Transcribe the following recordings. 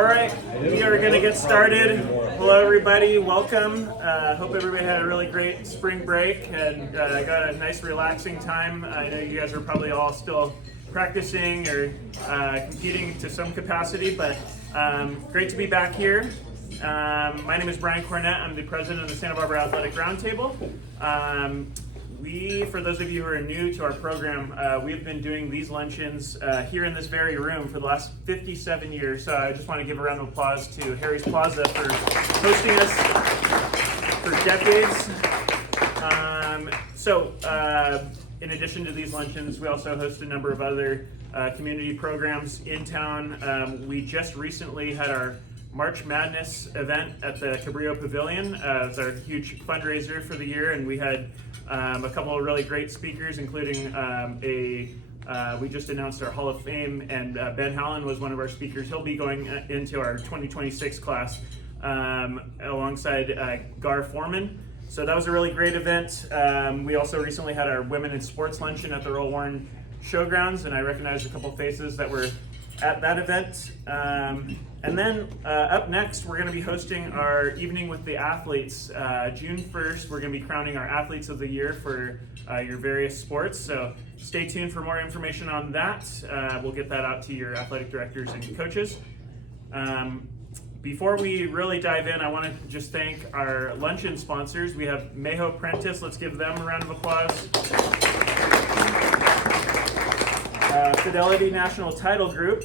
All right, we are going to get started. Hello, everybody. Welcome. Hope everybody had a really great spring break and got a nice, relaxing time. I know you guys are probably all still practicing or competing to some capacity, but great to be back here. My name is Brian Cornett. I'm the president of the Santa Barbara Athletic Roundtable. For those of you who are new to our program, we've been doing these luncheons here in this very room for the last 57 years. So I just want to give a round of applause to Harry's Plaza for hosting us for decades. In addition to these luncheons, we also host a number of other community programs in town. We just recently had our March Madness event at the Cabrillo Pavilion. It's our huge fundraiser for the year, and we had a couple of really great speakers, including we just announced our Hall of Fame, and Ben Hallen was one of our speakers. He'll be going into our 2026 class alongside Gar Foreman. So that was a really great event. We also recently had our Women in Sports Luncheon at the Earl Warren Showgrounds, and I recognized a couple faces that were at that event. And then up next, we're going to be hosting our Evening with the Athletes. June 1st, we're going to be crowning our Athletes of the Year for your various sports. So stay tuned for more information on that. We'll get that out to your athletic directors and coaches. Before we really dive in, I want to just thank our luncheon sponsors. We have Mayo Prentice. Let's give them a round of applause. Fidelity National Title Group.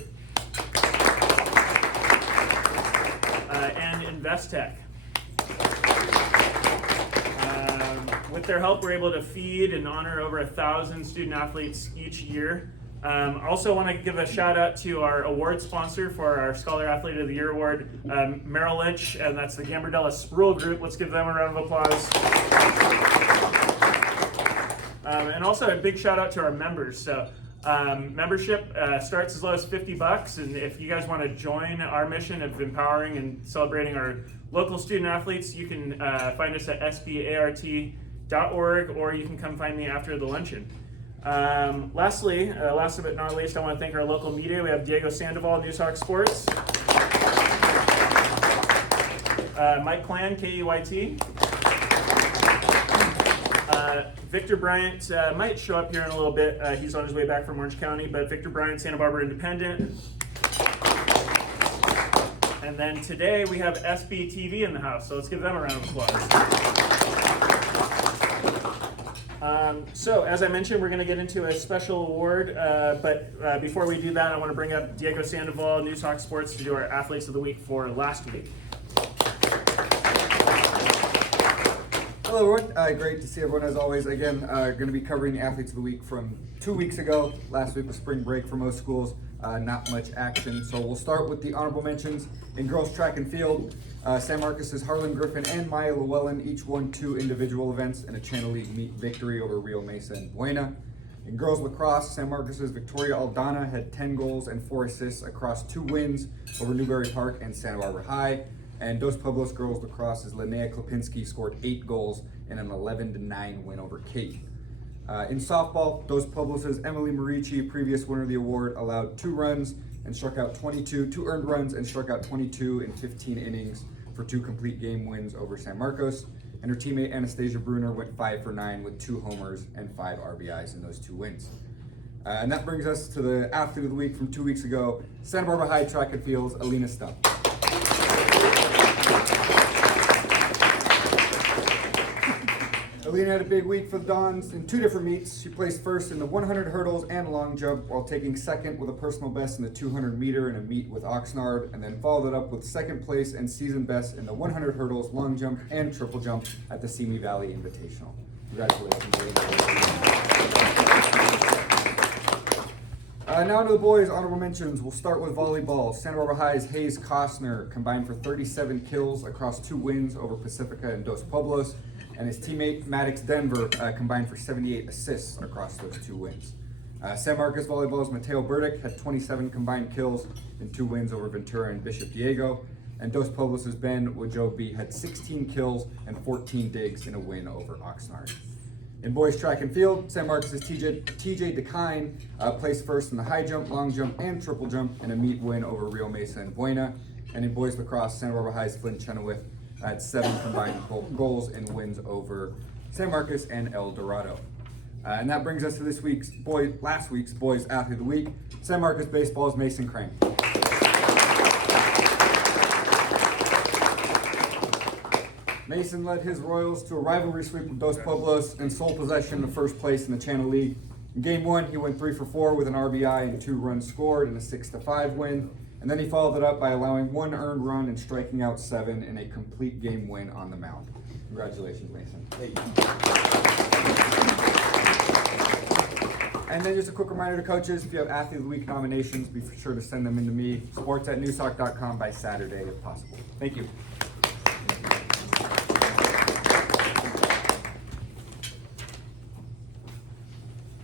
And Investec. With their help, we're able to feed and honor over 1,000 student athletes each year. Also want to give a shout out to our award sponsor for our Scholar Athlete of the Year Award, Merrill Lynch, and that's the Gambardella Spruill Group. Let's give them a round of applause. And also a big shout out to our members. So membership starts as low as $50, and if you guys want to join our mission of empowering and celebrating our local student athletes, you can find us at SBART.org, or you can come find me after the luncheon. Last but not least, I want to thank our local media. We have Diego Sandoval, Newshawk Sports, Mike Clan, KEYT, Victor Bryant might show up here in a little bit. He's on his way back from Orange County, but Victor Bryant, Santa Barbara Independent. And then today we have SBTV in the house, so let's give them a round of applause. So as I mentioned, we're going to get into a special award, but before we do that, I want to bring up Diego Sandoval, Newshawk Sports, to do our Athletes of the Week for last week. Hello everyone, great to see everyone as always. Again, going to be covering the Athletes of the Week from 2 weeks ago. Last week was spring break for most schools, not much action. So we'll start with the honorable mentions. In girls track and field, San Marcos's Harlan Griffin and Maya Llewellyn each won 2 individual events and a Channel League meet victory over Rio Mesa and Buena. In girls lacrosse, San Marcos's Victoria Aldana had 10 goals and 4 assists across 2 wins over Newberry Park and Santa Barbara High. And Dos Pueblos girls lacrosse's Linnea Klipinski scored 8 goals in an 11-9 win over Cate. In softball, Dos Pueblos' Emily Marici, previous winner of the award, allowed 2 runs and struck out 2 earned runs and struck out 22 in 15 innings for 2 complete game wins over San Marcos. And her teammate Anastasia Bruner went 5 for 9 with 2 homers and 5 RBIs in those 2 wins. And that brings us to the Athlete of the Week from 2 weeks ago, Santa Barbara High track and field's Alina Stump. Alina had a big week for the Dons in 2 different meets. She placed first in the 100 hurdles and long jump, while taking second with a personal best in the 200 meter in a meet with Oxnard, and then followed it up with second place and season best in the 100 hurdles, long jump, and triple jump at the Simi Valley Invitational. Congratulations, Alina. Now to the boys' honorable mentions. We'll start with volleyball. Santa Barbara High's Hayes Costner combined for 37 kills across 2 wins over Pacifica and Dos Pueblos, and his teammate Maddox Denver combined for 78 assists across those 2 wins. San Marcos Volleyball's Mateo Burdick had 27 combined kills in 2 wins over Ventura and Bishop Diego, and Dos Pueblos' Ben Wajobi had 16 kills and 14 digs in a win over Oxnard. In boys track and field, San Marcos' TJ DeKine placed first in the high jump, long jump, and triple jump in a meet win over Rio Mesa and Buena. And in boys lacrosse, Santa Barbara High's Flynn Chenoweth had 7 combined goals and wins over San Marcos and El Dorado. And that brings us to last week's Boys Athlete of the Week, San Marcos Baseball's Mason Crane. Mason led his Royals to a rivalry sweep with Dos Pueblos and sole possession of first place in the Channel League. In Game 1, he went 3 for 4 with an RBI and 2 runs scored in a 6-5 win. And then he followed it up by allowing 1 earned run and striking out 7 in a complete game win on the mound. Congratulations, Mason. Hey. And then just a quick reminder to coaches, if you have Athlete of the Week nominations, be sure to send them in to me, sports@newsoc.com by Saturday if possible. Thank you.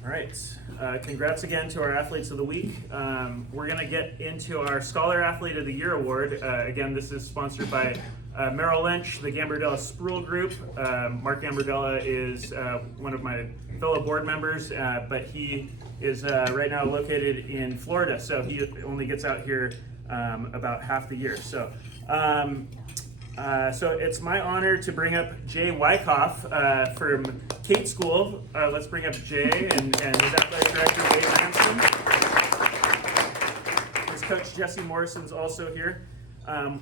All right, congrats again to our Athletes of the Week. We're gonna get into our Scholar Athlete of the Year award. Again, this is sponsored by Merrill Lynch, the Gambardella Spruill Group. Mark Gambardella is one of my fellow board members, but he is right now located in Florida, so he only gets out here about half the year. So it's my honor to bring up Jay Wyckoff from Cate School. Let's bring up Jay and his athletic director, Wade Ransom. His coach, Jesse Morrison's also here.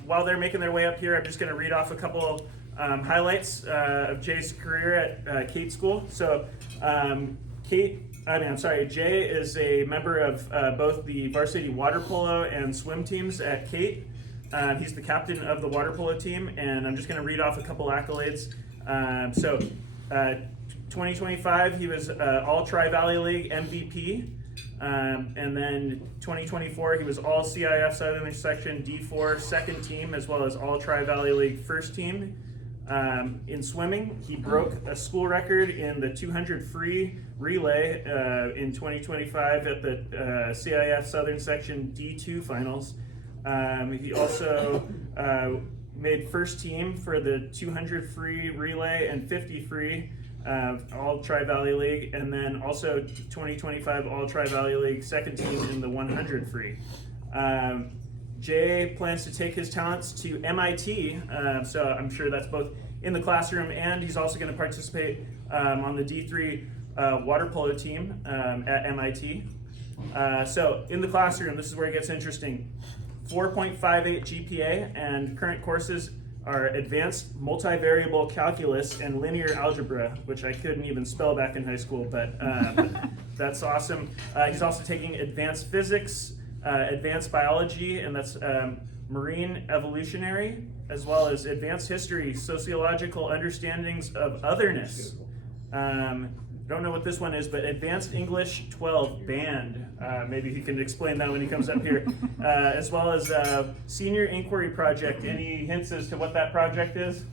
While they're making their way up here, I'm just going to read off a couple highlights of Jay's career at Cate School. So Jay is a member of both the varsity water polo and swim teams at Cate. He's the captain of the water polo team, and I'm just going to read off a couple accolades. 2025, he was All Tri-Valley League MVP. And then 2024, he was All CIF Southern Section D4 second team, as well as All Tri-Valley League first team. In swimming, he broke a school record in the 200 free relay in 2025 at the CIF Southern Section D2 finals. He also made first team for the 200 free relay and 50 free All Tri-Valley League, and then also 2025 All Tri-Valley League second team in the 100 free. Jay plans to take his talents to MIT, so I'm sure that's both in the classroom, and he's also going to participate on the D3 water polo team at MIT. So in the classroom, this is where it gets interesting. 4.58 GPA, and current courses are advanced multivariable calculus and linear algebra, which I couldn't even spell back in high school, but that's awesome. He's also taking advanced physics, advanced biology, and that's marine evolutionary, as well as advanced history, sociological understandings of otherness. Don't know what this one is, but Advanced English 12 band. Maybe he can explain that when he comes up here. As well as Senior Inquiry Project. Any hints as to what that project is?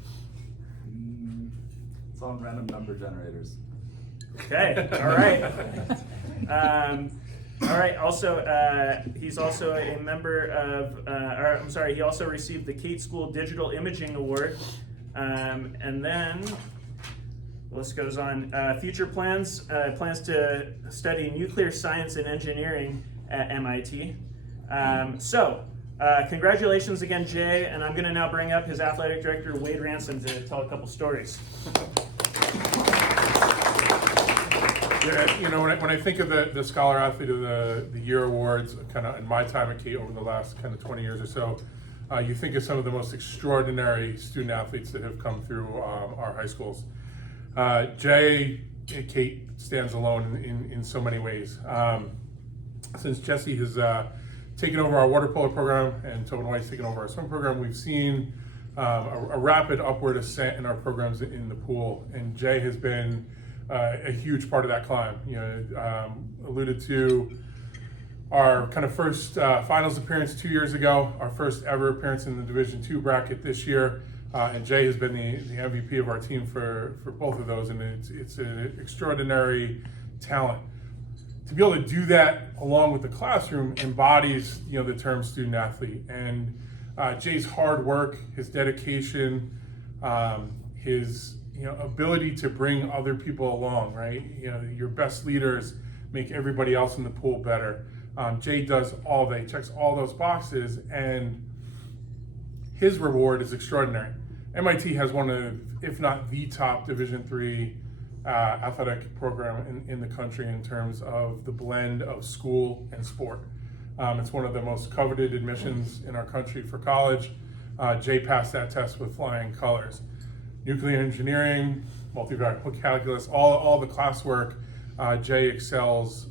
It's on random number generators. Okay, all right. All right, also, he's also a member of, he also received the Cate School Digital Imaging Award. And then, the list goes on. Future plans, plans to study nuclear science and engineering at MIT. Congratulations again, Jay, and I'm gonna now bring up his athletic director, Wade Ransom, to tell a couple stories. Yeah, you know, when I think of the Scholar Athlete of the Year awards, kind of in my time at Cate over the last kind of 20 years or so, you think of some of the most extraordinary student athletes that have come through our high schools. Jay at Cate stands alone in so many ways. Since Jesse has taken over our water polo program and Tobin White's taken over our swim program, we've seen a rapid upward ascent in our programs in the pool, and Jay has been a huge part of that climb. You know, alluded to our kind of first finals appearance 2 years ago, our first ever appearance in the Division II bracket this year, and Jay has been the MVP of our team for both of those, and it's an extraordinary talent. To be able to do that along with the classroom embodies, you know, the term student athlete, and Jay's hard work, his dedication, his ability to bring other people along, right? You know, your best leaders make everybody else in the pool better. Jay does all that. He checks all those boxes, and his reward is extraordinary. MIT has one of, if not the top Division III athletic program in the country in terms of the blend of school and sport. It's one of the most coveted admissions in our country for college. Jay passed that test with flying colors. Nuclear engineering, multivariable calculus, all the classwork, Jay excels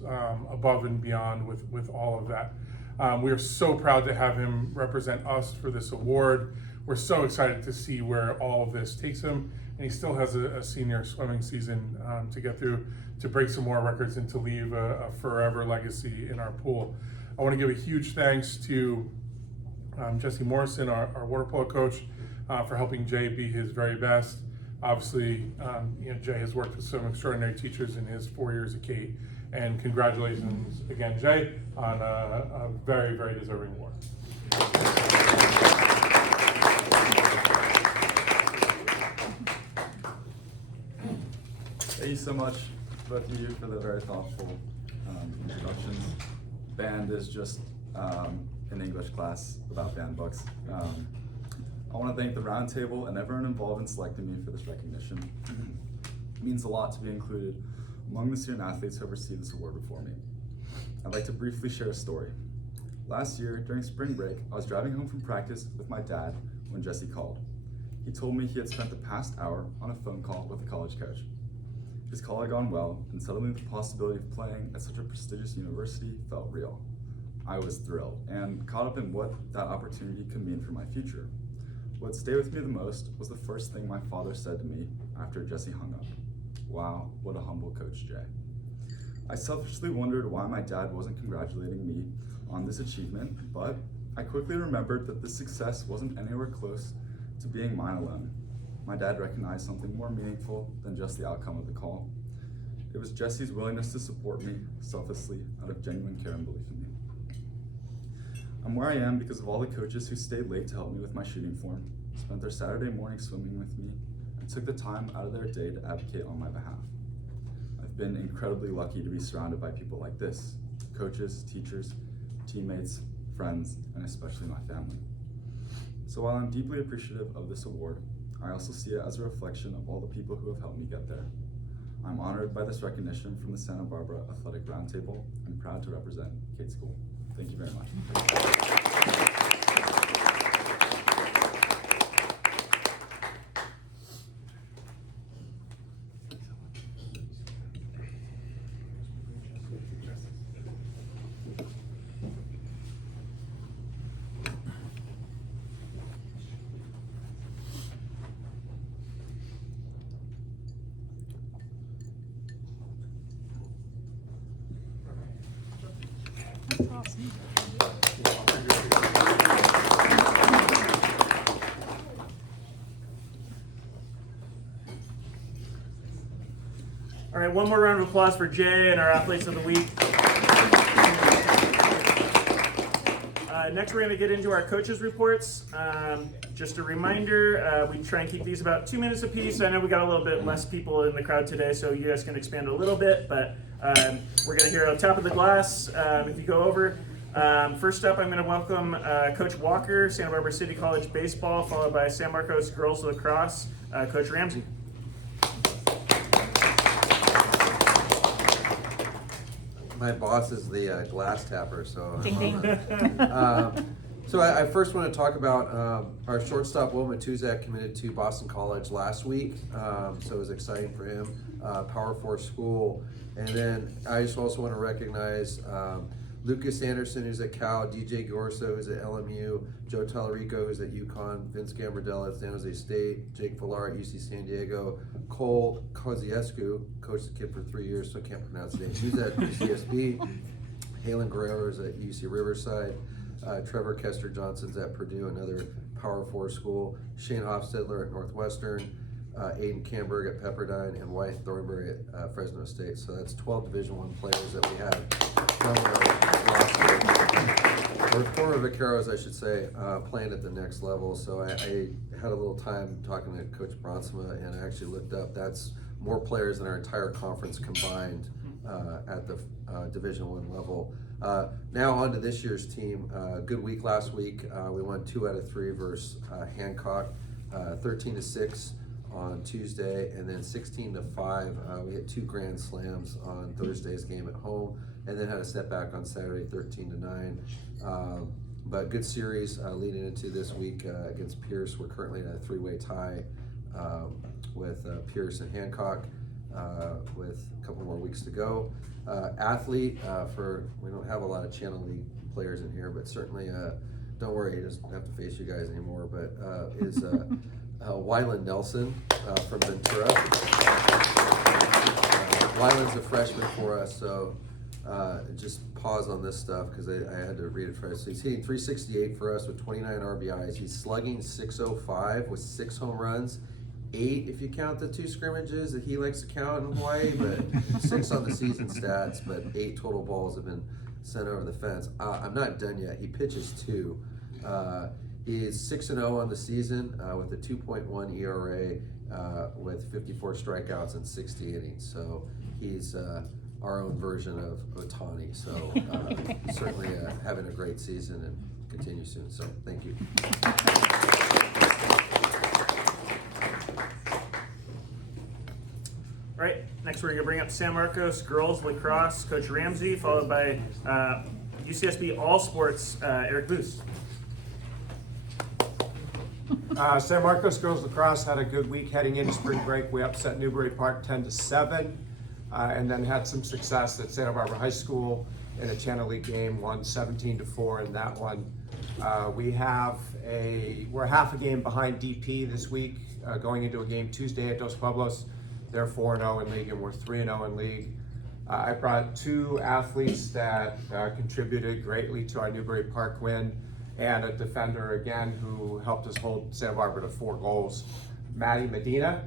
above and beyond with all of that. We are so proud to have him represent us for this award. We're so excited to see where all of this takes him, and he still has a senior swimming season to get through, to break some more records and to leave a forever legacy in our pool. I want to give a huge thanks to Jesse Morrison, our water polo coach, for helping Jay be his very best. Obviously, Jay has worked with some extraordinary teachers in his 4 years at Cate, and congratulations again, Jay, on a very, very deserving award. Thank you so much, both of you, for the very thoughtful introductions. Band is just an English class about band books. I want to thank the roundtable and everyone involved in selecting me for this recognition. It means a lot to be included among the student athletes who have received this award before me. I'd like to briefly share a story. Last year, during spring break, I was driving home from practice with my dad when Jesse called. He told me he had spent the past hour on a phone call with a college coach. His call had gone well, and suddenly the possibility of playing at such a prestigious university felt real. I was thrilled and caught up in what that opportunity could mean for my future. What stayed with me the most was the first thing my father said to me after Jesse hung up. Wow, what a humble coach, Jay. I selfishly wondered why my dad wasn't congratulating me on this achievement, but I quickly remembered that this success wasn't anywhere close to being mine alone. My dad recognized something more meaningful than just the outcome of the call. It was Jesse's willingness to support me selflessly out of genuine care and belief in me. I'm where I am because of all the coaches who stayed late to help me with my shooting form, spent their Saturday morning swimming with me, and took the time out of their day to advocate on my behalf. I've been incredibly lucky to be surrounded by people like this: coaches, teachers, teammates, friends, and especially my family. So while I'm deeply appreciative of this award, I also see it as a reflection of all the people who have helped me get there. I'm honored by this recognition from the Santa Barbara Athletic Roundtable and proud to represent Cate School. Thank you very much. All right, one more round of applause for Jay and our athletes of the week. Next, we're going to get into our coaches' reports. Just a reminder, we try and keep these about 2 minutes apiece. I know we got a little bit less people in the crowd today, so you guys can expand a little bit, but we're going to hear on top of the glass if you go over. First up, I'm going to welcome Coach Walker, Santa Barbara City College Baseball, followed by San Marcos Girls Lacrosse, Coach Ramsey. My boss is the glass tapper, so. Ding, ding. So I first want to talk about our shortstop, Will Matuzak, committed to Boston College last week, so it was exciting for him. Power 4 school. And then I just also want to recognize Lucas Anderson, who's at Cal, DJ Gorso, who's at LMU, Joe Tallarico, who's at UConn, Vince Gambardella at San Jose State, Jake Villar at UC San Diego, Cole Koziescu, coached the kid for 3 years, so I can't pronounce his name. He's at UCSB, Halen Guerrero's at UC Riverside, Trevor Kester Johnson's at Purdue, another Power 4 school, Shane Hofstedler at Northwestern, Aiden Camberg at Pepperdine, and Wyatt Thornbury at Fresno State. So that's 12 Division I players that we have from our roster. Or former Vaqueros, I should say, playing at the next level. So I had a little time talking to Coach Bronsma, and I actually looked up, that's more players than our entire conference combined at the Division I level. Now on to this year's team. Good week last week. We won 2 out of 3 versus Hancock, 13-6 on Tuesday, and then 16-5. We hit 2 grand slams on Thursday's game at home, and then had a setback on Saturday, 13-9. But good series leading into this week against Pierce. We're currently in a 3-way tie with Pierce and Hancock with a couple more weeks to go. Athlete, we don't have a lot of Channel League players in here, but certainly, don't worry, he doesn't have to face you guys anymore, but is Wyland Nelson from Ventura. Wyland's a freshman for us, so just pause on this stuff because I had to read it first. So he's hitting .368 for us with 29 RBIs. He's slugging .605 with 6 home runs. 8 if you count the 2 scrimmages that he likes to count in Hawaii, but 6 on the season stats, but 8 total balls have been sent over the fence. I'm not done yet. He pitches 2. He's 6-0 on the season with a 2.1 ERA with 54 strikeouts and 60 innings. So he's our own version of Ohtani. So certainly having a great season and continue soon. So thank you. All right, next we're going to bring up San Marcos girls lacrosse, Coach Ramsey, followed by UCSB All Sports, Eric Boos. San Marcos girls lacrosse had a good week heading into spring break. We upset Newbury Park 10-7, and then had some success at Santa Barbara High School in a Channel League game, won 17-4 in that one. We're half a game behind DP this week, going into a game Tuesday at Dos Pueblos. They're 4-0 in league, and we're 3-0 in league. I brought 2 athletes that contributed greatly to our Newbury Park win, and a defender again who helped us hold Santa Barbara to 4 goals. Maddie Medina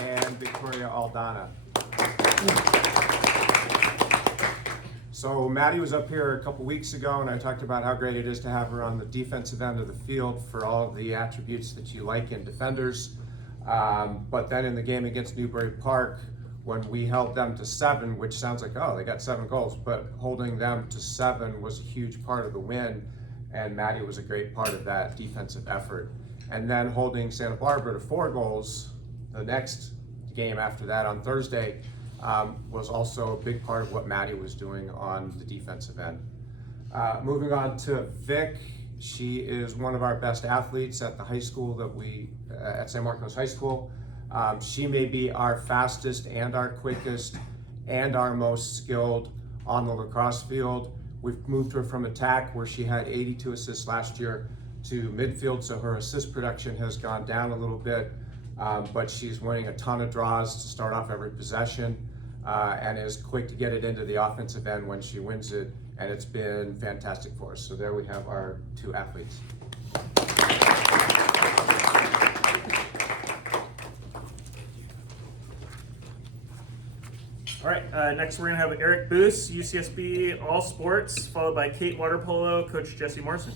and Victoria Aldana. So Maddie was up here a couple weeks ago, and I talked about how great it is to have her on the defensive end of the field for all of the attributes that you like in defenders. But then in the game against Newbury Park, when we held them to 7, which sounds like, oh, they got 7 goals, but holding them to 7 was a huge part of the win, and Maddie was a great part of that defensive effort. And then holding Santa Barbara to 4 goals the next game after that on Thursday was also a big part of what Maddie was doing on the defensive end. Moving on to Vic, she is one of our best athletes at the high school that at San Marcos High School. She may be our fastest and our quickest and our most skilled on the lacrosse field. We've moved her from attack, where she had 82 assists last year, to midfield, so her assist production has gone down a little bit, but she's winning a ton of draws to start off every possession, and is quick to get it into the offensive end when she wins it, and it's been fantastic for us. So there we have our 2 athletes. All right, next we're going to have Eric Boos, UCSB All Sports, followed by Cate Water Polo, Coach Jesse Morrison.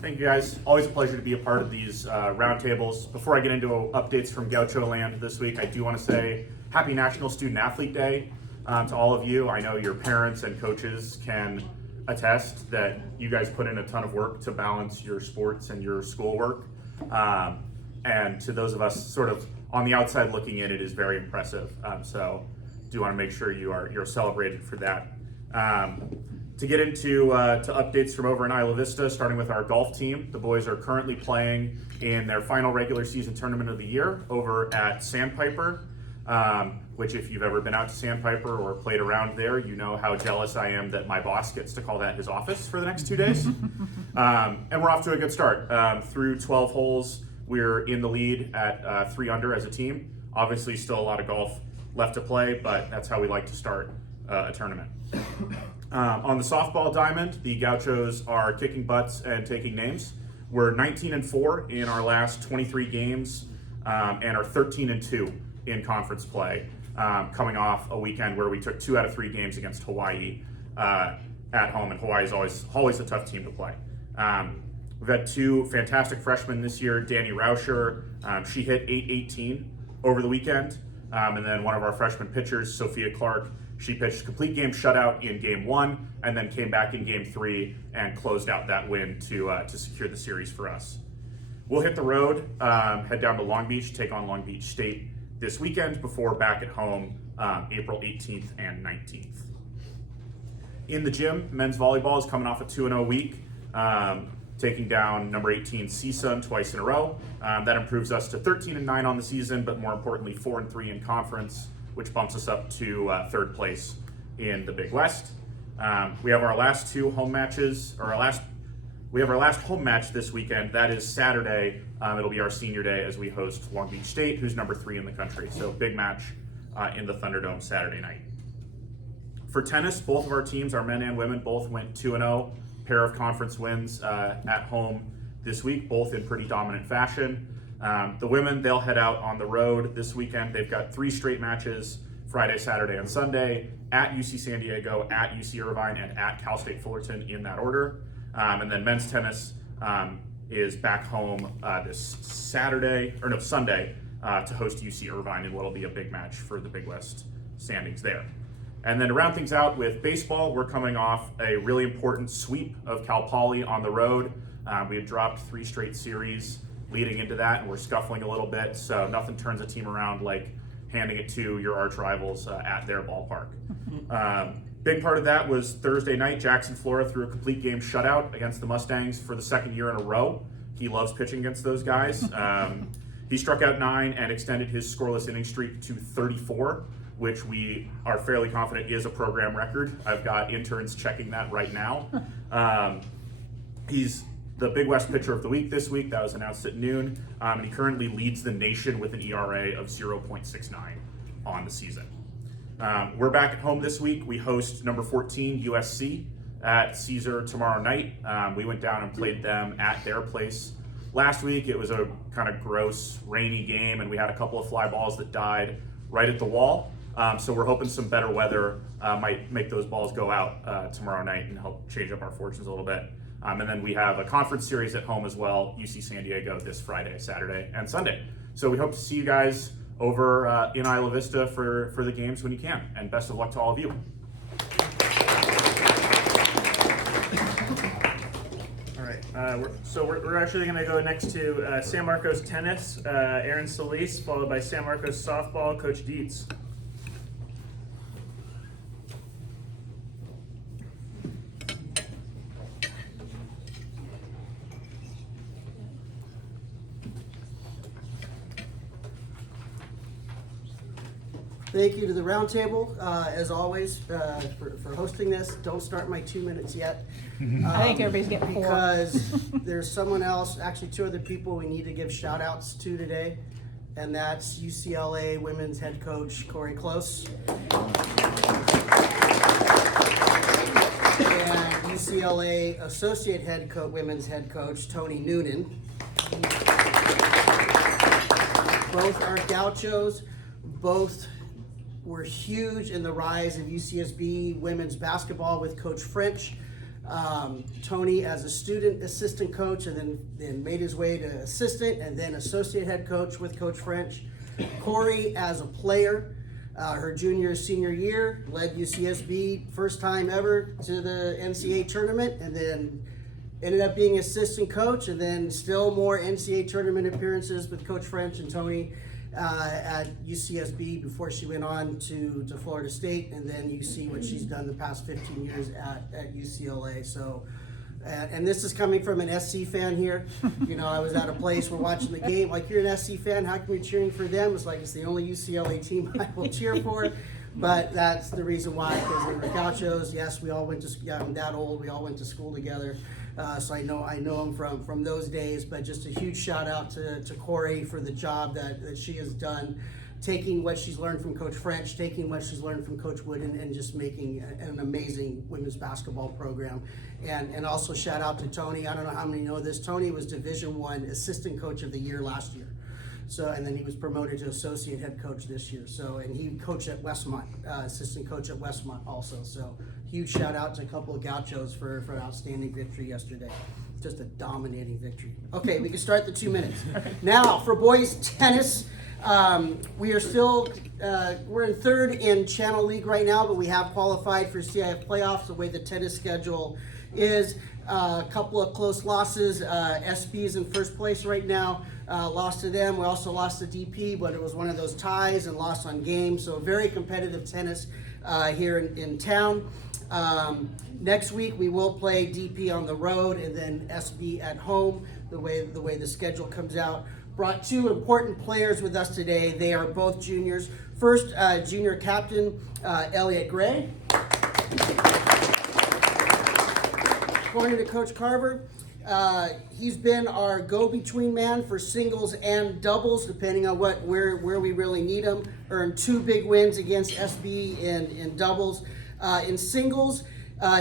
Thank you guys. Always a pleasure to be a part of these roundtables. Before I get into updates from Gaucho Land this week, I do want to say Happy National Student Athlete Day to all of you. I know your parents and coaches can attest that you guys put in a ton of work to balance your sports and your schoolwork. And to those of us sort of on the outside looking in, it is very impressive. So do want to make sure you're celebrated for that. To get into to updates from over in Isla Vista, starting with our golf team. The boys are currently playing in their final regular season tournament of the year over at Sandpiper, which if you've ever been out to Sandpiper or played around there, you know how jealous I am that my boss gets to call that his office for the next 2 days. And we're off to a good start. Through 12 holes, we're in the lead at 3 under as a team. Obviously still a lot of golf left to play, but that's how we like to start a tournament. On the softball diamond, the Gauchos are kicking butts and taking names. We're 19-4 in our last 23 games, and are 13-2 in conference play, coming off a weekend where we took 2 out of 3 games against Hawaii at home, and Hawaii is always a tough team to play. We've had two fantastic freshmen this year, Danny Rauscher. She hit 818 over the weekend. And then one of our freshman pitchers, Sophia Clark, she pitched complete game shutout in game 1 and then came back in game 3 and closed out that win to secure the series for us. We'll hit the road, head down to Long Beach, take on Long Beach State this weekend before back at home April 18th and 19th. In the gym, men's volleyball is coming off a 2-0 week, taking down number 18 CSUN twice in a row. That improves us to 13-9 on the season, but more importantly 4-3 in conference, which bumps us up to third place in the Big West. We have our last two home matches, we have our last home match this weekend. That is Saturday. It'll be our senior day as we host Long Beach State, who's number 3 in the country. So big match in the Thunderdome Saturday night. For tennis, both of our teams, our men and women, both went 2-0. Pair of conference wins at home this week, both in pretty dominant fashion. The women, they'll head out on the road this weekend. They've got 3 straight matches, Friday, Saturday, and Sunday, at UC San Diego, at UC Irvine, and at Cal State Fullerton in that order. And then men's tennis is back home this Sunday to host UC Irvine in what'll be a big match for the Big West standings there. And then to round things out with baseball, we're coming off a really important sweep of Cal Poly on the road. We had dropped 3 straight series leading into that, and we're scuffling a little bit, so nothing turns a team around like handing it to your arch rivals at their ballpark. Big part of that was Thursday night. Jackson Flora threw a complete game shutout against the Mustangs for the 2nd year in a row. He loves pitching against those guys. He struck out 9 and extended his scoreless inning streak to 34, which we are fairly confident is a program record. I've got interns checking that right now. He's the Big West Pitcher of the Week this week. That was announced at noon. And he currently leads the nation with an ERA of 0.69 on the season. We're back at home this week. We host number 14 USC at Caesar tomorrow night. We went down and played them at their place last week. It was a kind of gross, rainy game, and we had a couple of fly balls that died right at the wall. So we're hoping some better weather might make those balls go out tomorrow night and help change up our fortunes a little bit. And then we have a conference series at home as well, UC San Diego this Friday, Saturday, and Sunday. So we hope to see you guys over in Isla Vista for the games when you can. And best of luck to all of you. All right, we're actually going to go next to San Marcos tennis, Aaron Solis, followed by San Marcos softball, Coach Dietz. Thank you to the roundtable, as always, for hosting this. Don't start my 2 minutes yet. I think everybody's getting 4. Because there's someone else, actually 2 other people we need to give shout outs to today, and that's UCLA women's head coach, Corey Close. And UCLA associate women's head coach, Tony Noonan. Both are gauchos, both were huge in the rise of UCSB women's basketball with Coach French. Tony as a student assistant coach, and then made his way to assistant and then associate head coach with Coach French. Corey as a player, her senior year, led UCSB first time ever to the NCAA tournament, and then ended up being assistant coach, and then still more NCAA tournament appearances with Coach French and Tony at UCSB before she went on to Florida State, and then you see what she's done the past 15 years at UCLA. So, and this is coming from an SC fan here. You know, I was at a place, we're watching the game, like, you're an SC fan, how come you're cheering for them? It's like, it's the only UCLA team I will cheer for. But that's the reason why, because they were gauchos. Yes, we all went to, I'm that old, we all went to school together. So I know him from those days, but just a huge shout out to Corey for the job that she has done, taking what she's learned from Coach French, taking what she's learned from Coach Wooden, and just making an amazing women's basketball program. And also shout out to Tony. I don't know how many know this. Tony was Division I Assistant Coach of the Year last year. So, and then he was promoted to associate head coach this year. So, and he coached at Westmont, assistant coach at Westmont also. So, huge shout out to a couple of gauchos for an outstanding victory yesterday. just a dominating victory. Okay, we can start the 2 minutes. Now, for boys tennis, we are still, we're in third in Channel League right now, but we have qualified for CIF playoffs the way the tennis schedule is. A couple of close losses. SB is in first place right now. Lost to them. We also lost to DP, but it was one of those ties and lost on game. So very competitive tennis here in town. Next week we will play DP on the road and then SB at home. The way the schedule comes out. Brought two important players with us today. They are both juniors. First, junior captain Elliot Gray. According to Coach Carver, he's been our go-between man for singles and doubles, depending on where we really need him. Earned 2 big wins against SB in doubles. In singles,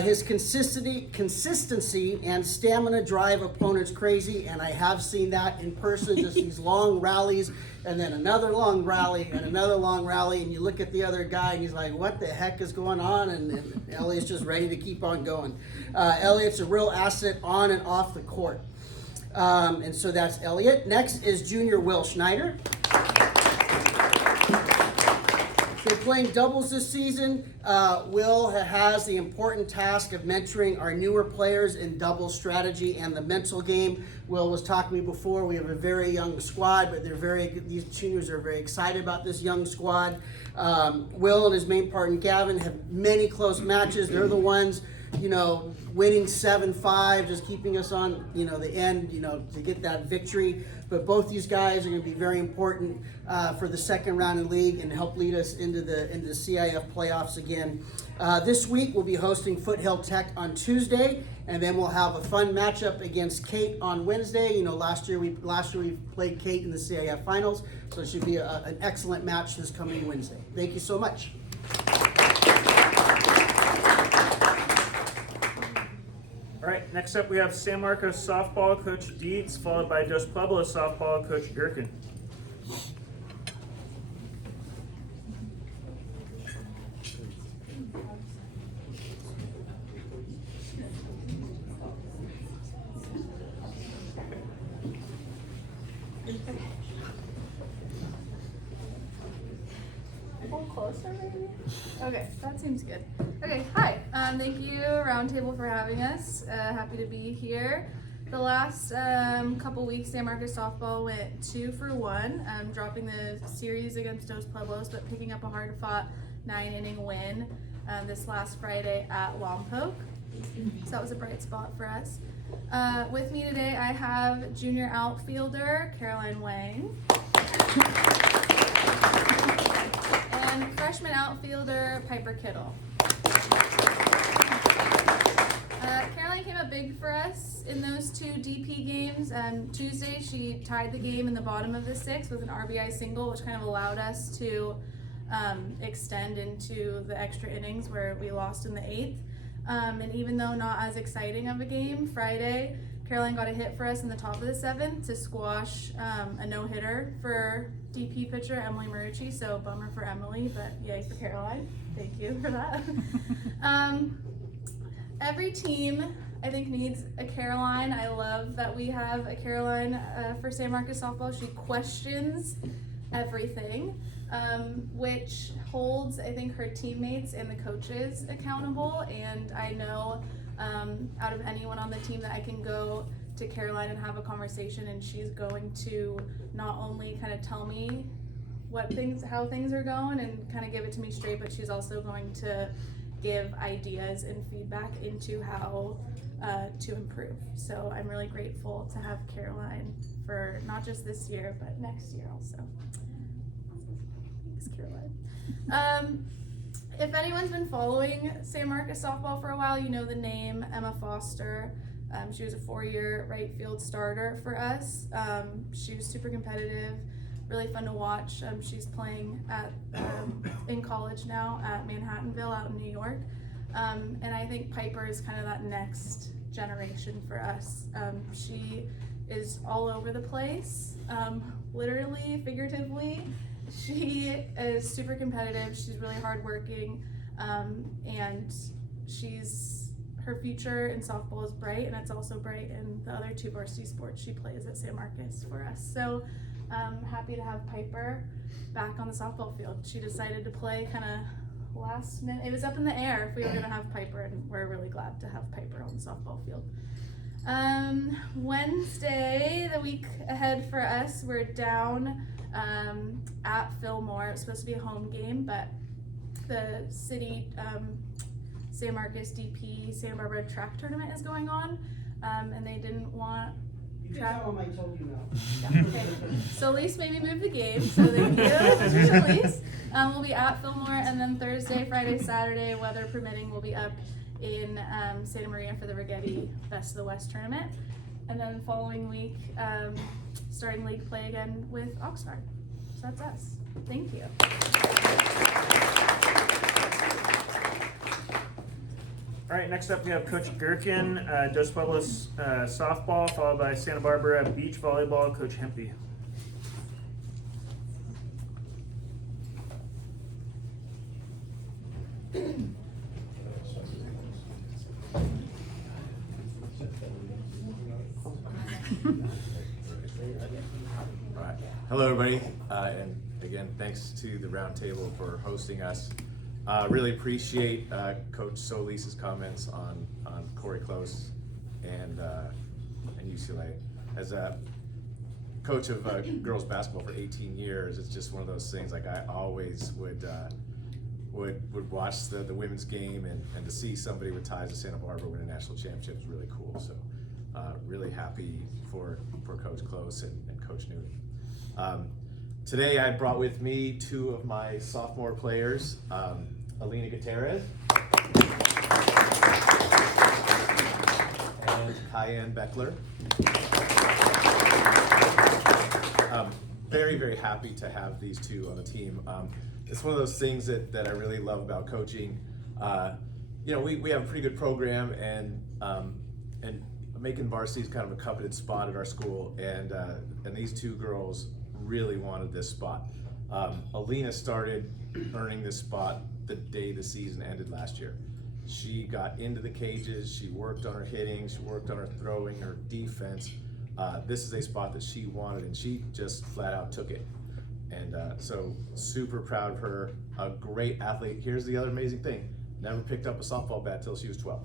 his consistency and stamina drive opponents crazy, and I have seen that in person, just these long rallies, and then another long rally, and another long rally, and you look at the other guy, and he's like, what the heck is going on? And Elliot's just ready to keep on going. Elliot's a real asset on and off the court. And so that's Elliot. Next is junior Will Schneider. So playing doubles this season, Will has the important task of mentoring our newer players in doubles strategy and the mental game. Will was talking to me before, we have a very young squad, but these juniors are very excited about this young squad. Will and his main partner Gavin have many close matches. They're the ones, winning 7-5, just keeping us on, the end, to get that victory. But both these guys are going to be very important for the second round in league and help lead us into the CIF playoffs again. This week we'll be hosting Foothill Tech on Tuesday, and then we'll have a fun matchup against Cate on Wednesday. Last year we played Cate in the CIF finals, so it should be an excellent match this coming Wednesday. Thank you so much. All right, next up we have San Marcos softball coach Dietz, followed by Dos Pueblos softball coach Gherkin. Closer, maybe? Okay, that seems good. Okay, hi. Thank you, Roundtable, for having us. Happy to be here. The last couple weeks, San Marcos softball went 2 for 1, dropping the series against Dos Pueblos, but picking up a hard-fought 9-inning win this last Friday at Lompoc. So that was a bright spot for us. With me today, I have junior outfielder Caroline Wang. And freshman outfielder Piper Kittle. Caroline came up big for us in those 2 DP games. Tuesday, she tied the game in the bottom of the 6th with an RBI single, which kind of allowed us to extend into the extra innings where we lost in the 8th. And even though not as exciting of a game, Friday, Caroline got a hit for us in the top of the 7th to squash a no-hitter for DP pitcher Emily Marucci, so bummer for Emily, but yay for Caroline. Thank you for that. Every team, I think, needs a Caroline. I love that we have a Caroline for San Marcos softball. She questions everything, which holds, I think, her teammates and the coaches accountable, and I know out of anyone on the team that I can go to Caroline and have a conversation, and she's going to not only kind of tell me how things are going and kind of give it to me straight, but she's also going to give ideas and feedback into how to improve. So I'm really grateful to have Caroline for not just this year, but next year also. Thanks, Caroline. If anyone's been following San Marcos softball for a while, you know the name Emma Foster. She was a 4-year right field starter for us. She was super competitive, really fun to watch. She's playing in college now at Manhattanville out in New York. And I think Piper is kind of that next generation for us. She is all over the place, literally, figuratively. She is super competitive. She's really hardworking, and her future in softball is bright, and it's also bright in the other 2 varsity sports she plays at San Marcos for us. So happy to have Piper back on the softball field. She decided to play kind of last minute. It was up in the air if we were going to have Piper, and we're really glad to have Piper on the softball field. Wednesday, the week ahead for us, we're down at Fillmore. It's supposed to be a home game, but the city San Marcos DP Santa Barbara track tournament is going on, and they didn't want track. I told you no. Okay, so Lise maybe move the game. So thank you, Mr. Lise. We'll be at Fillmore, and then Thursday, Friday, Saturday, weather permitting, we'll be up in Santa Maria for the Rigetti Best of the West tournament, and then the following week, starting league play again with Oxnard. So that's us. Thank you. All right, next up we have Coach Gherkin, Dos Pueblos softball, followed by Santa Barbara beach volleyball, Coach Hempy. Alright. Hello, everybody, and again, thanks to the roundtable for hosting us. Really appreciate Coach Solis's comments on Corey Close and UCLA. As a coach of girls basketball for 18 years, it's just one of those things. Like, I always would watch the women's game, and to see somebody with ties to Santa Barbara win a national championship is really cool. So really happy for Coach Close and Coach Newton. Today I brought with me 2 of my sophomore players, Alina Gutierrez and Cayenne Beckler. Very, very happy to have these 2 on the team. It's one of those things that I really love about coaching. You know, we have a pretty good program, and making varsity is kind of a coveted spot at our school, and these 2 girls really wanted this spot. Alina started earning this spot the day the season ended last year. She got into the cages, she worked on her hitting, she worked on her throwing, her defense. This is a spot that she wanted, and she just flat out took it. And so super proud of her, a great athlete. Here's the other amazing thing: never picked up a softball bat till she was 12.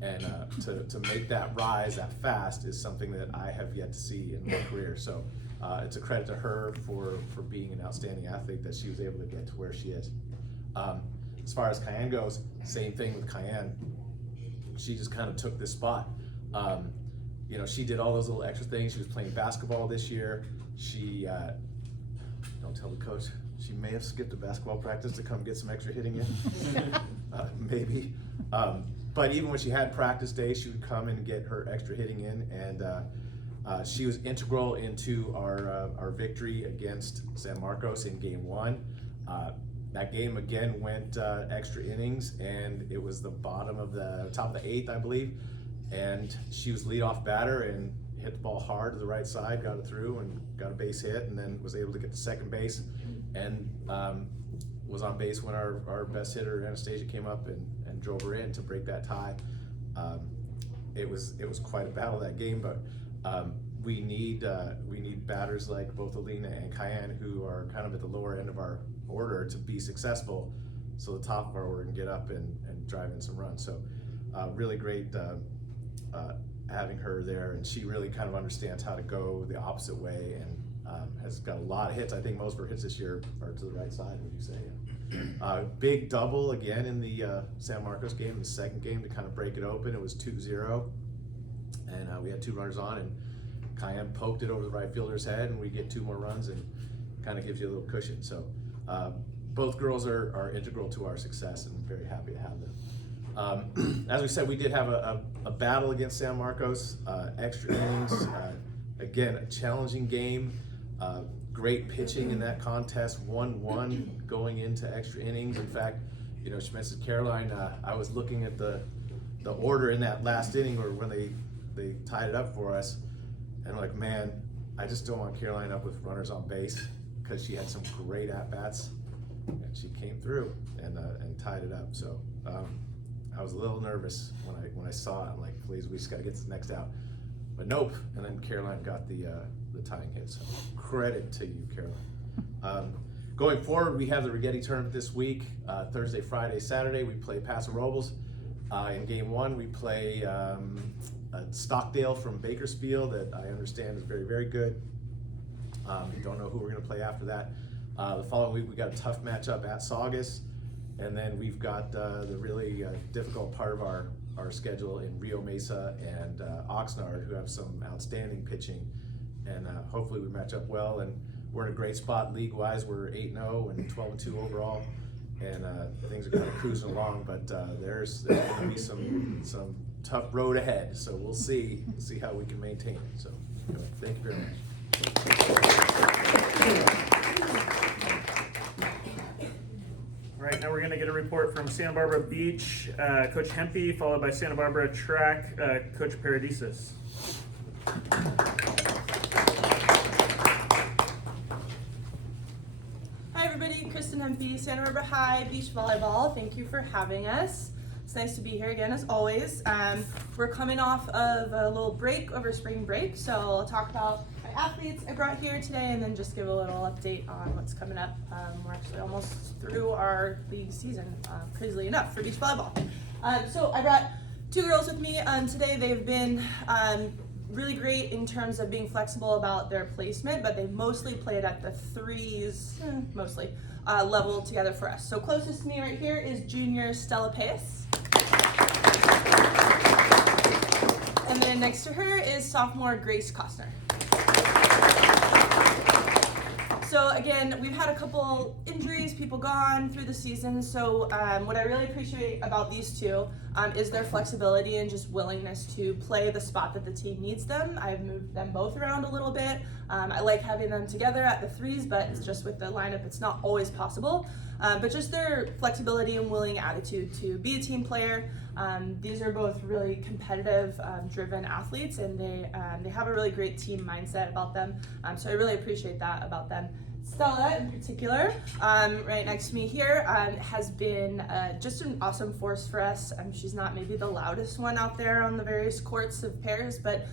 And to make that rise that fast is something that I have yet to see in my career. So it's a credit to her for being an outstanding athlete that she was able to get to where she is. As far as Cayenne goes, same thing with Cayenne. She just kind of took this spot. You know, she did all those little extra things. She was playing basketball this year. She, don't tell the coach, she may have skipped a basketball practice to come get some extra hitting in. Maybe. But even when she had practice days, she would come and get her extra hitting in, and she was integral into our victory against San Marcos in game 1. That game again went extra innings, and it was the top of the 8th, I believe. And she was leadoff batter and hit the ball hard to the right side, got it through, and got a base hit, and then was able to get to second base, and was on base when our best hitter Anastasia came up and drove her in to break that tie. It was quite a battle that game, but we need batters like both Alina and Cayenne, who are kind of at the lower end of our order, to be successful, so the top of our order can get up and drive in some runs. So really great having her there, and she really kind of understands how to go the opposite way, and has got a lot of hits. I think most of her hits this year are to the right side, would you say? Big double again in the San Marcos game, the second game, to kind of break it open. It was 2-0, and we had 2 runners on, and Cayenne poked it over the right fielder's head, and we get 2 more runs, and kind of gives you a little cushion. So both girls are integral to our success, and I'm very happy to have them. As we said, we did have a battle against San Marcos, extra innings. Again, a challenging game. Great pitching in that contest, 1-1 going into extra innings. In fact, you know, she mentioned Caroline. I was looking at the order in that last inning, or when they tied it up for us, and I'm like, man, I just don't want Caroline up with runners on base, because she had some great at bats, and she came through and tied it up. So I was a little nervous when I saw it. I'm like, please, we just got to get this next out. But nope. And then Caroline got the tying hit. So credit to you, Caroline. Going forward, we have the Rigetti tournament this week. Thursday, Friday, Saturday, we play Paso Robles. In game 1, we play Stockdale from Bakersfield that I understand is very, very good. We don't know who we're going to play after that. The following week, we got a tough matchup at Saugus. And then we've got the really difficult part of our schedule in Rio Mesa and Oxnard, who have some outstanding pitching. And hopefully we match up well. And we're in a great spot league-wise. We're 8-0 and 12-2 overall. And things are kind of cruising along, but there's going to be some tough road ahead. So we'll see how we can maintain it. So thank you very much. All right, now we're going to get a report from Santa Barbara Beach, Coach Hempy, followed by Santa Barbara Track, Coach Paradises. Hi everybody, Kristen Hempy, Santa Barbara High Beach Volleyball. Thank you for having us. It's nice to be here again as always. We're coming off of a little break over spring break, so I'll talk about my athletes I brought here today and then just give a little update on what's coming up. We're actually almost through our league season, crazily enough, for beach volleyball. So I brought 2 girls with me today. They've been really great in terms of being flexible about their placement, but they mostly played at the threes, level together for us. So closest to me right here is junior Stella Pace. And then next to her is sophomore Grace Costner. So again, we've had a couple injuries, people gone through the season. So what I really appreciate about these two is their flexibility and just willingness to play the spot that the team needs them. I've moved them both around a little bit. I like having them together at the threes, but it's just with the lineup, it's not always possible. But just their flexibility and willing attitude to be a team player. These are both really competitive, driven athletes, and they have a really great team mindset about them. So I really appreciate that about them. Stella in particular, right next to me here, has been just an awesome force for us. She's not maybe the loudest one out there on the various courts of pairs, but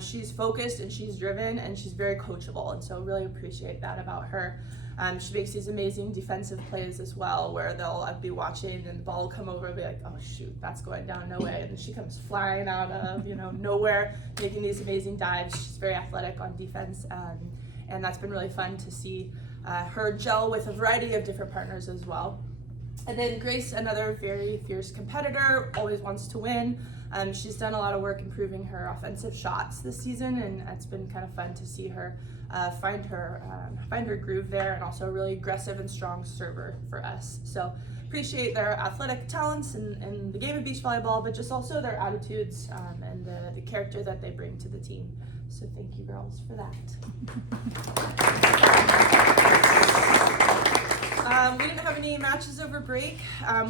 she's focused and she's driven and she's very coachable, and so really appreciate that about her. She makes these amazing defensive plays as well, where I'll be watching and the ball will come over and be like, oh shoot, that's going down, no way. And then she comes flying out of nowhere, making these amazing dives. She's very athletic on defense, and that's been really fun to see her gel with a variety of different partners as well. And then Grace, another very fierce competitor, always wants to win. She's done a lot of work improving her offensive shots this season, and it's been kind of fun to see her find her groove there, and also a really aggressive and strong server for us. So appreciate their athletic talents in the game of beach volleyball, but just also their attitudes and the character that they bring to the team. So thank you girls for that. We didn't have any matches over break.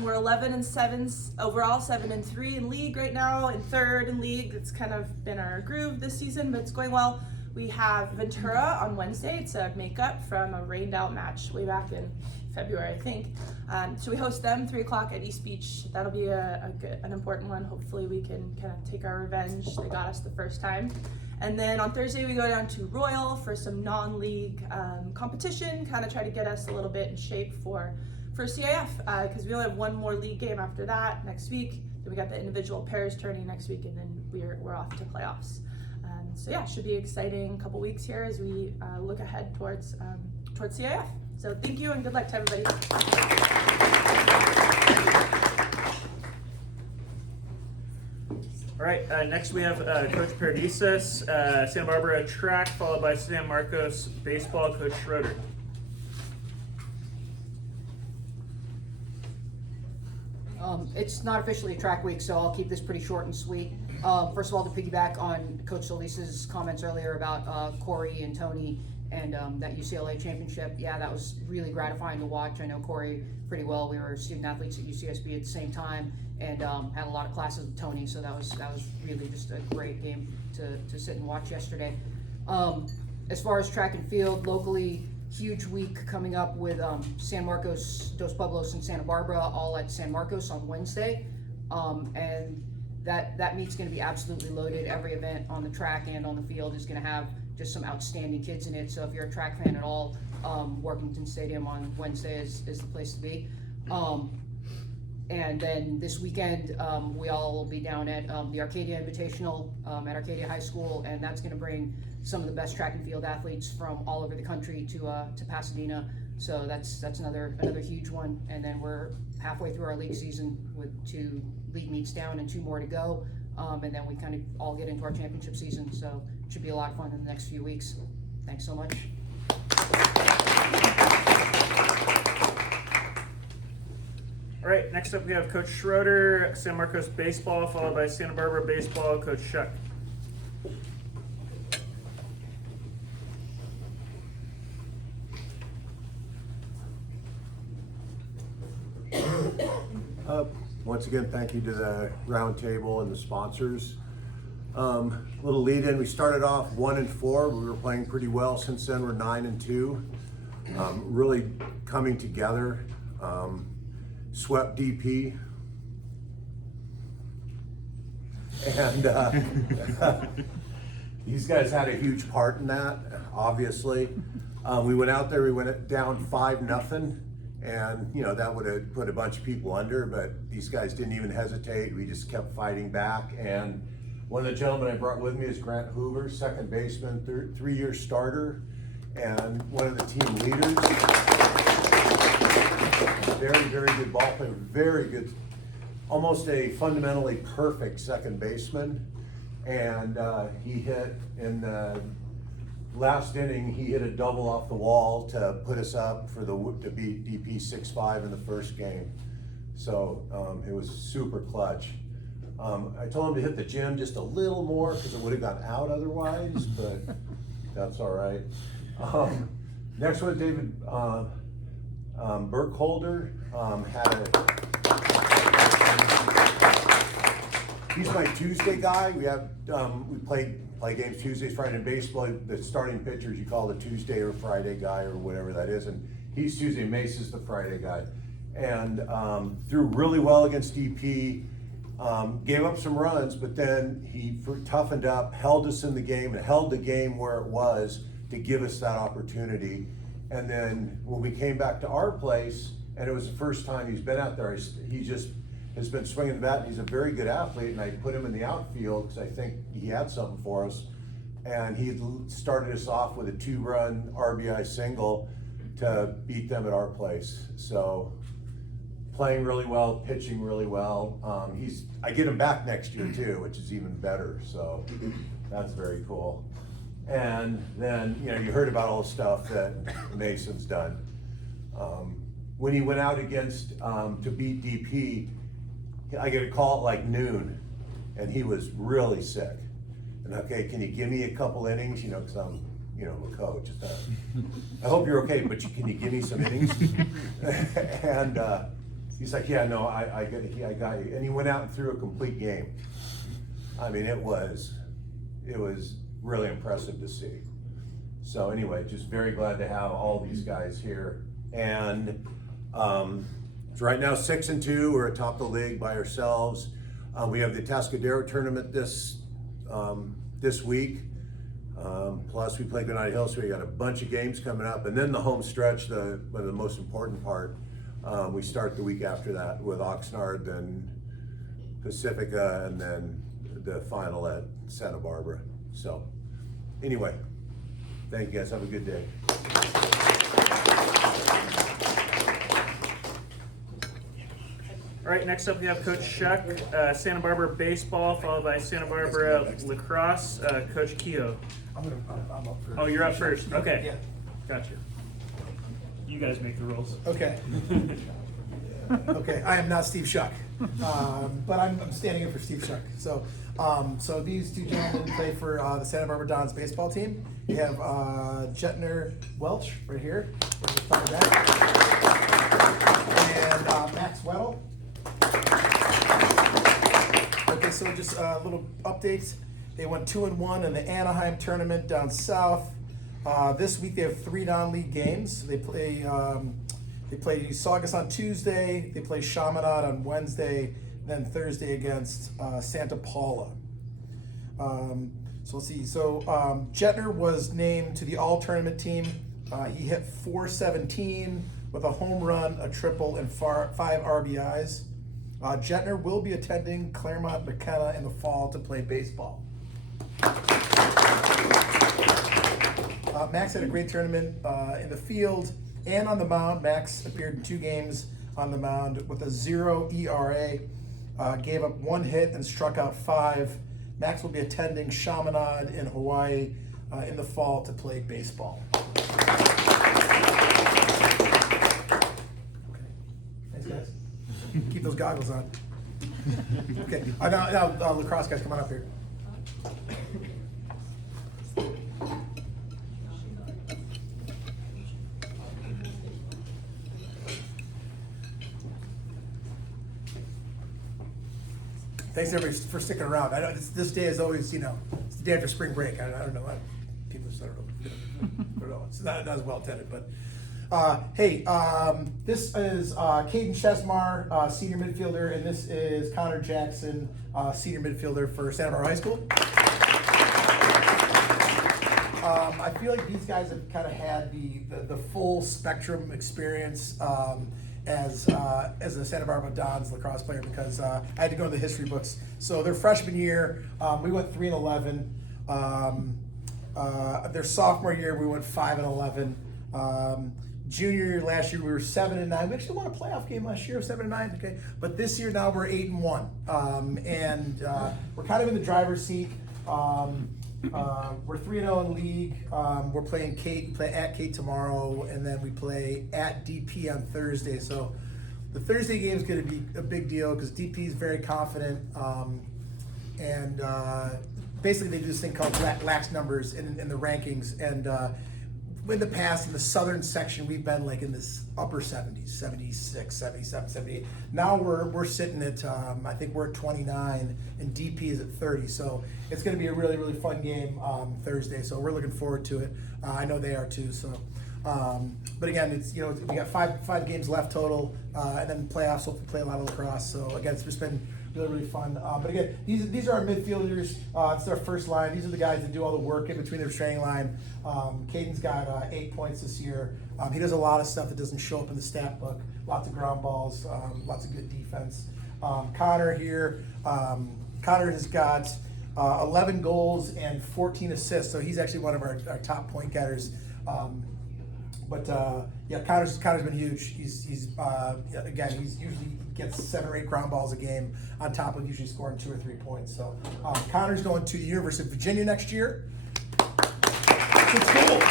We're 11-7 overall, 7-3 in league right now, and 3rd in league. It's kind of been our groove this season, but it's going well. We have Ventura on Wednesday. It's a makeup from a rained out match way back in February, I think. So we host them 3 o'clock at East Beach. That'll be an important one. Hopefully we can kind of take our revenge. They got us the first time. And then on Thursday we go down to Royal for some non-league competition, kind of try to get us a little bit in shape for CIF, because we only have one more league game after that next week. Then we got the individual pairs tourney next week, and then we're off to playoffs. So yeah, should be an exciting couple weeks here as we look ahead towards CIF. So thank you and good luck to everybody. All right, next we have Coach Paradises, Santa Barbara Track, followed by San Marcos Baseball, Coach Schroeder. It's not officially a track week, so I'll keep this pretty short and sweet. First of all, to piggyback on Coach Solis's comments earlier about Corey and Tony and that UCLA championship, yeah, that was really gratifying to watch. I know Corey pretty well. We were student athletes at UCSB at the same time, and had a lot of classes with Tony, so that was really just a great game to sit and watch yesterday. As far as track and field, locally, huge week coming up with San Marcos, Dos Pueblos, and Santa Barbara, all at San Marcos on Wednesday. And that meet's gonna be absolutely loaded. Every event on the track and on the field is gonna have just some outstanding kids in it. So if you're a track fan at all, Workington Stadium on Wednesday is the place to be. And then this weekend, we all will be down at the Arcadia Invitational at Arcadia High School, and that's gonna bring some of the best track and field athletes from all over the country to Pasadena. So that's another huge one. And then we're halfway through our league season with 2 league meets down and 2 more to go. And then we kind of all get into our championship season. So it should be a lot of fun in the next few weeks. Thanks so much. All right, next up we have Coach Schroeder, San Marcos Baseball, followed by Santa Barbara Baseball, Coach Shuck. Once again, thank you to the round table and the sponsors. Little lead in, we started off 1-4. We were playing pretty well. Since then, we're 9-2. Really coming together. Swept DP. And these guys had a huge part in that, obviously. We went out there, we went down 5-0. And, you know, that would have put a bunch of people under, but these guys didn't even hesitate. We just kept fighting back. And one of the gentlemen I brought with me is Grant Hoover, second baseman, 3-year starter, and one of the team leaders. Very, very good ball player, very good, almost a fundamentally perfect second baseman. And he hit in the last inning, he hit a double off the wall to put us up to beat DP 6-5 in the first game. So it was super clutch. I told him to hit the gym just a little more because it would have gone out otherwise, but that's all right. Next one, David Burkholder he's my Tuesday guy. We have we play games Tuesdays, Friday in baseball. The starting pitchers you call the Tuesday or Friday guy or whatever that is, and he's Tuesday. Mace is the Friday guy, and threw really well against DP. Gave up some runs, but then he toughened up, held us in the game, and held the game where it was to give us that opportunity. And then when we came back to our place, and it was the first time he's been out there, he just has been swinging the bat, and he's a very good athlete, and I put him in the outfield because I think he had something for us. And he started us off with a 2-run RBI single to beat them at our place. So playing really well, pitching really well. I get him back next year too, which is even better. So that's very cool. And then, you know, you heard about all the stuff that Mason's done. When he went out against, to beat DP, I get a call at like noon, and he was really sick. And okay, can you give me a couple innings? You know, because I'm, you know, a coach. I hope you're okay, but can you give me some innings? And he's like, yeah, no, I got you. And he went out and threw a complete game. I mean, it was really impressive to see. So anyway, just very glad to have all these guys here. And so right now 6-2, we're atop the league by ourselves. We have the Atascadero tournament this week. Plus we play Granada Hills, so we got a bunch of games coming up. And then the home stretch, one of the most important part, we start the week after that with Oxnard, then Pacifica, and then the final at Santa Barbara. So anyway, thank you guys, have a good day. All right, next up we have Coach Shuck, Santa Barbara Baseball, followed by Santa Barbara Lacrosse, Coach Keogh. I'm up first. Oh, you're up first, okay. Yeah. Gotcha. You guys make the rules. Okay. Okay, I am not Steve Shuck, but I'm standing in for Steve Shuck. So, so these two gentlemen play for the Santa Barbara Dons baseball team. We have Jetner Welch right here, and Max Weddle. Okay, so just little updates. They went 2-1 in the Anaheim tournament down south. This week they have 3 non-league games. They play Saugus on Tuesday. They play Chaminade on Wednesday. then Thursday against Santa Paula. So let's see. So Jetner was named to the all-tournament team. He hit .417 with a home run, a triple, and 5 RBIs. Jetner will be attending Claremont McKenna in the fall to play baseball. Max had a great tournament in the field and on the mound. Max appeared in 2 games on the mound with a 0 ERA, gave up 1 hit and struck out 5. Max will be attending Chaminade in Hawaii in the fall to play baseball. Thanks, guys. Keep those goggles on. Okay, now lacrosse guys, come on up here. Thanks everybody for sticking around. I know this day is always, it's the day after spring break. I don't know. People just don't know. It's not as well attended, but hey, this is Caden Chesmar, senior midfielder, and this is Connor Jackson, senior midfielder for Santa Barbara High School. I feel like these guys have kind of had the full spectrum experience as a Santa Barbara Dons lacrosse player, because I had to go to the history books. So their freshman year, we went 3-11. Their sophomore year, we went 5-11. Junior year last year, we were 7-9. We actually won a playoff game last year, 7-9. Okay, but this year now we're 8-1, and we're kind of in the driver's seat. We're 3-0 in league. We're playing Cate, play at Cate tomorrow, and then we play at DP on Thursday. So the Thursday game is going to be a big deal because DP is very confident, and basically they do this thing called lax numbers in the rankings. And in the past, in the southern section, we've been like in this upper 70s, 76, 77, 78. Now we're sitting at, I think we're at 29, and DP is at 30. So it's going to be a really, really fun game Thursday. So we're looking forward to it. I know they are too. So, but again, it's, we got five games left total, and then playoffs. Hopefully play a lot of lacrosse. So again, it's just been really, really fun. But again, these are our midfielders. It's our first line. These are the guys that do all the work in between their straying line. Caden's got 8 points this year. He does a lot of stuff that doesn't show up in the stat book. Lots of ground balls, lots of good defense. Connor here, Connor has got 11 goals and 14 assists, so he's actually one of our top point getters. Yeah, Connor's been huge. He's usually gets 7 or 8 ground balls a game on top of usually scoring 2 or 3 points. So Connor's going to the University of Virginia next year. It's cool.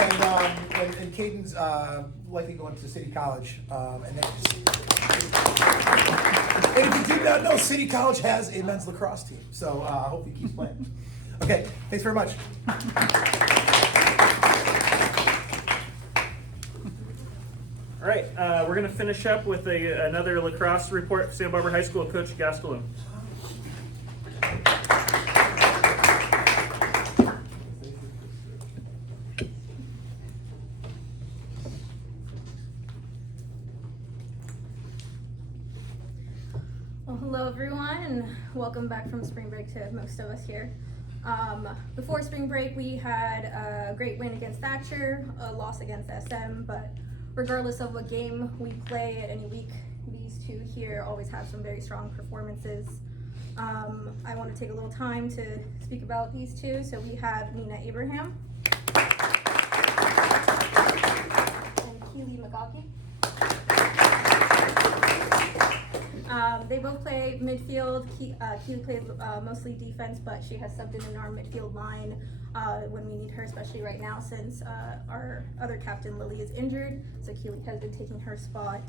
And Caden's likely going to City College. And if you did not know, City College has a men's lacrosse team. So I hope he keeps playing. Okay, thanks very much. All right, we're going to finish up with another lacrosse report for Santa Barbara High School, Coach Gastelum. Well, hello everyone, and welcome back from spring break to most of us here. Before spring break, we had a great win against Thatcher, a loss against SM, but regardless of what game we play at any week, these two here always have some very strong performances. I want to take a little time to speak about these two. So we have Nina Abraham and Keely McGawkey. They both play midfield. Keely plays mostly defense, but she has subbed in our midfield line when we need her, especially right now since our other captain, Lily, is injured. So Keely has been taking her spot.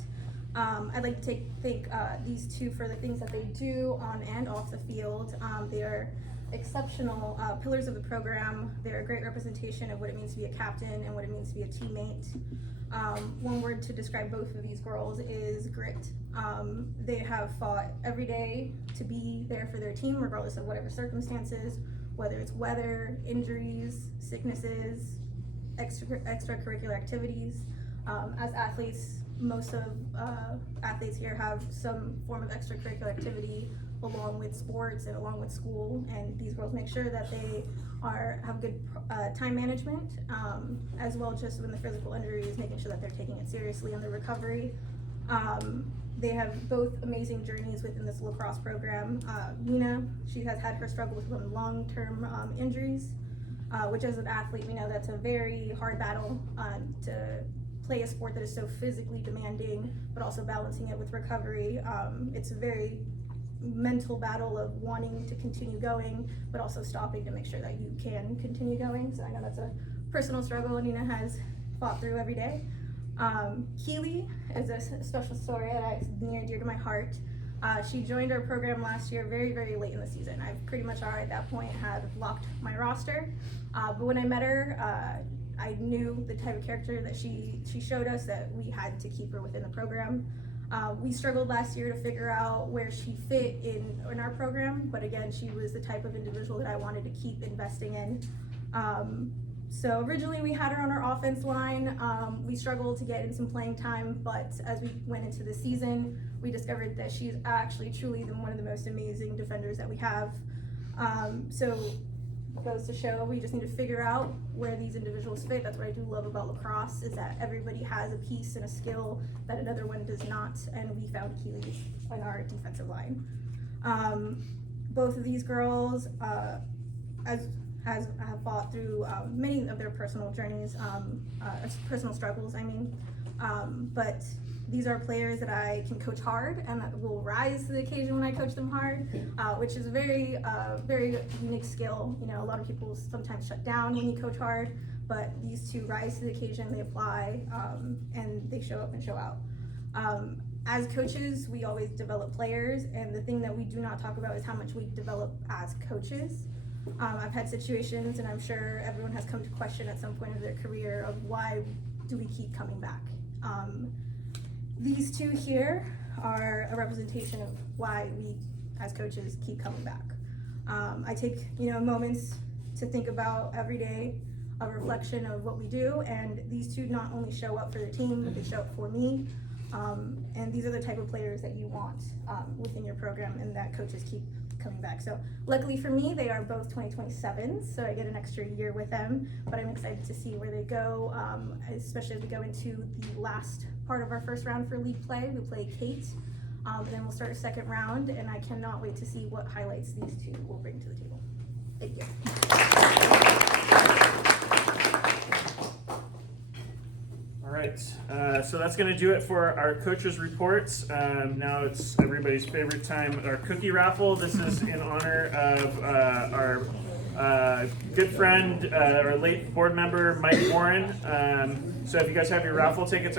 I'd like to thank these two for the things that they do on and off the field. They are exceptional pillars of the program. They're a great representation of what it means to be a captain and what it means to be a teammate. One word to describe both of these girls is grit. They have fought every day to be there for their team, regardless of whatever circumstances, whether it's weather, injuries, sicknesses, extracurricular activities. As athletes, most of athletes here have some form of extracurricular activity along with sports and along with school, and these girls make sure that they have good time management, as well just when the physical injuries, making sure that they're taking it seriously in their recovery. They have both amazing journeys within this lacrosse program. Nina, she has had her struggle with some long-term injuries, which as an athlete, we know that's a very hard battle to play a sport that is so physically demanding, but also balancing it with recovery. It's a very mental battle of wanting to continue going, but also stopping to make sure that you can continue going. So I know that's a personal struggle Nina has fought through every day. Keely is a special story that is near and dear to my heart. She joined our program last year very, very late in the season. I pretty much already at that point had locked my roster. But when I met her, I knew the type of character that she showed us, that we had to keep her within the program. We struggled last year to figure out where she fit in our program, but again, she was the type of individual that I wanted to keep investing in. So originally we had her on our offense line. We struggled to get in some playing time, but as we went into the season, we discovered that she's actually truly one of the most amazing defenders that we have. So it goes to show we just need to figure out where these individuals fit. That's what I do love about lacrosse, is that everybody has a piece and a skill that another one does not, and we found Keely's on our defensive line. Both of these girls have fought through many of their personal journeys, personal struggles, I mean. But these are players that I can coach hard and that will rise to the occasion when I coach them hard, which is a very, very unique skill. You know, a lot of people sometimes shut down when you coach hard, but these two rise to the occasion, they apply, and they show up and show out. As coaches, we always develop players, and the thing that we do not talk about is how much we develop as coaches. I've had situations, and I'm sure everyone has come to question at some point of their career of why do we keep coming back. These two here are a representation of why we as coaches keep coming back. I take moments to think about every day, a reflection of what we do, and these two not only show up for the team, but they show up for me. And these are the type of players that you want within your program, and that coaches keep coming back. So luckily for me, they are both 2027s, so I get an extra year with them, but I'm excited to see where they go, especially as we go into the last part of our first round for league play. We play Cate, and then we'll start a second round, and I cannot wait to see what highlights these two will bring to the table. Thank you. All right, so that's going to do it for our coaches' reports. Now it's everybody's favorite time, our cookie raffle. This is in honor of our good friend, our late board member, Mike Warren. So if you guys have your raffle tickets,